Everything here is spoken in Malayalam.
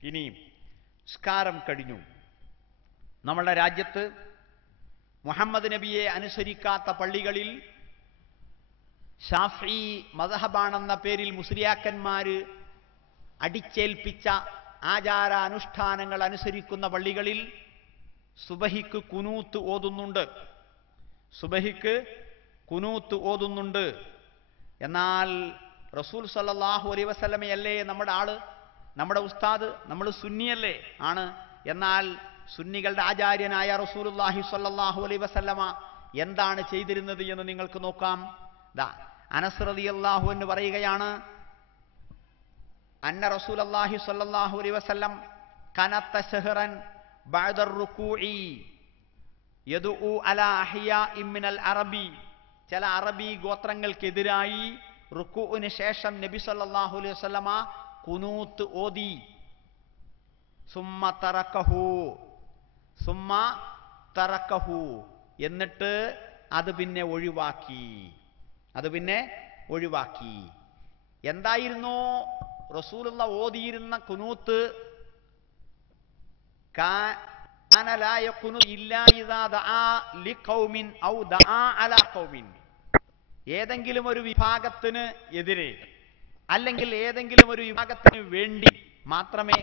ഇനി നിസ്കാരം കഴിഞ്ഞു. നമ്മളുടെ രാജ്യത്ത് മുഹമ്മദ് നബിയെ അനുസരിക്കാത്ത പള്ളികളിൽ ഷാഫി മദ്ഹബാണെന്ന പേരിൽ മുസ്ലിയാക്കന്മാര് അടിച്ചേൽപ്പിച്ച ആചാരാനുഷ്ഠാനങ്ങൾ അനുസരിക്കുന്ന പള്ളികളിൽ സുബഹിക്ക് കുനൂത്ത് ഓതുന്നുണ്ട്. സുബഹിക്ക് കുനൂത്ത് ഓതുന്നുണ്ട്. എന്നാൽ റസൂൽ സല്ലല്ലാഹു അലൈഹി വസല്ലമയല്ലേ നമ്മുടെ ആള്, നമ്മുടെ ഉസ്താദ്? നമ്മൾ സുന്നിയല്ലേ? ആണ്. എന്നാൽ സുന്നികളുടെ ആചാര്യനായ റസൂലുള്ളാഹി സ്വല്ലല്ലാഹു അലൈഹി വസല്ലമ എന്താണ് ചെയ്തിരുന്നത് എന്ന് നിങ്ങൾക്ക് നോക്കാം. അനസ് റളിയല്ലാഹു അൻഹു പറയുകയാണ്, അന്ന റസൂലുള്ളാഹി സ്വല്ലല്ലാഹു അലൈഹി വസല്ലം കനത്ത ശഹറൻ ബഅദ റുകൂഇ യദഉ അലാ അഹ്യാഇൻ മിനൽ അറബി. ചില അറബി ഗോത്രങ്ങൾക്കെതിരായി റുകൂഇന് ശേഷം നബി സല്ലല്ലാഹു അലൈഹി വസല്ലമ കുനൂത്ത് ഓതി. സുമ്മ തറക്കഹു, എന്നിട്ട് അത് പിന്നെ ഒഴിവാക്കി. എന്തായിരുന്നു റസൂലുള്ള ഓതിയിരുന്ന കുനൂത്ത്? കാന ലാ യഖുനു ഇല്ലാ ഇദാ ദആ ലിഖൗമിൻ ഔ ദആ അലാ ഖൗമിൻ. ഏതെങ്കിലും ഒരു വിഭാഗത്തിന് എതിരെ അല്ലെങ്കിൽ ഏതെങ്കിലും ഒരു വിഭാഗത്തിന് വേണ്ടി മാത്രമേ